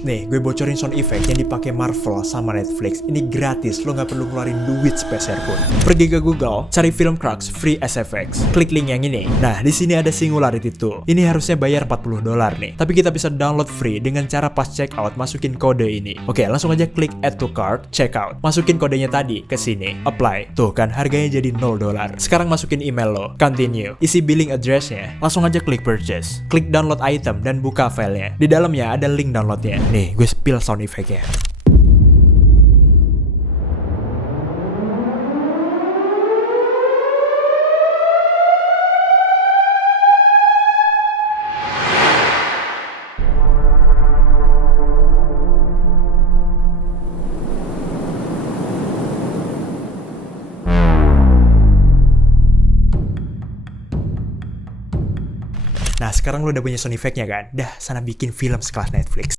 Nih, gue bocorin sound effect yang dipakai Marvel sama Netflix. Ini gratis, lo nggak perlu ngeluarin duit sepeser pun. Pergi ke Google, cari film Crux Free SFX. Klik link yang ini. Nah, di sini ada Singularity Tool. Ini harusnya bayar $40 nih. Tapi kita bisa download free dengan cara pas check out masukin kode ini. Oke, langsung aja klik add to cart, check out. Masukin kodenya tadi ke sini, apply. Tuh kan, harganya jadi $0. Sekarang masukin email lo, continue. Isi billing address-nya, langsung aja klik purchase. Klik download item dan buka filenya. Di dalamnya ada link downloadnya. Nih, gue spill sound effect-nya. Nah, sekarang lo udah punya sound effect-nya kan? Dah, sana bikin film sekelas Netflix.